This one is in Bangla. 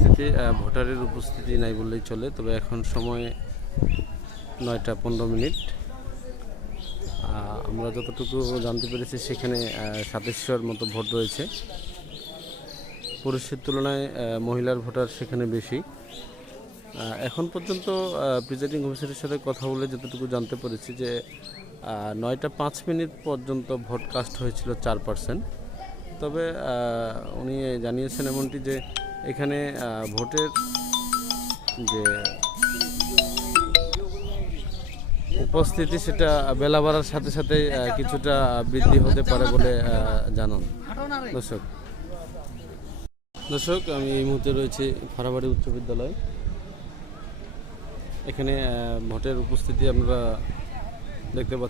পরিস্থিতি, ভোটারের উপস্থিতি নাই বললেই চলে। তবে এখন সময় 9টা 15 মিনিট। আমরা যতটুকু জানতে পেরেছি সেখানে 2700-র মতো ভোট রয়েছে। পুরুষের তুলনায় মহিলার ভোটার সেখানে বেশি। এখন পর্যন্ত প্রিজাইডিং অফিসারের সাথে কথা বলে যতটুকু জানতে পেরেছি যে 9টা 5 মিনিট পর্যন্ত ভোট কাস্ট হয়েছিল 4%। তবে উনি জানিয়েছেন এমনটি যে এখানে ভোটের যে উপস্থিতি সেটা বেলা বাড়ার সাথে সাথে কিছুটা বৃদ্ধি হতে পারে বলে জানান। দর্শক আমি এই মুহূর্তে রয়েছি ফাড়াবাড়ি উচ্চ বিদ্যালয়। এখানে ভোটের উপস্থিতি আমরা দেখতে পাচ্ছি।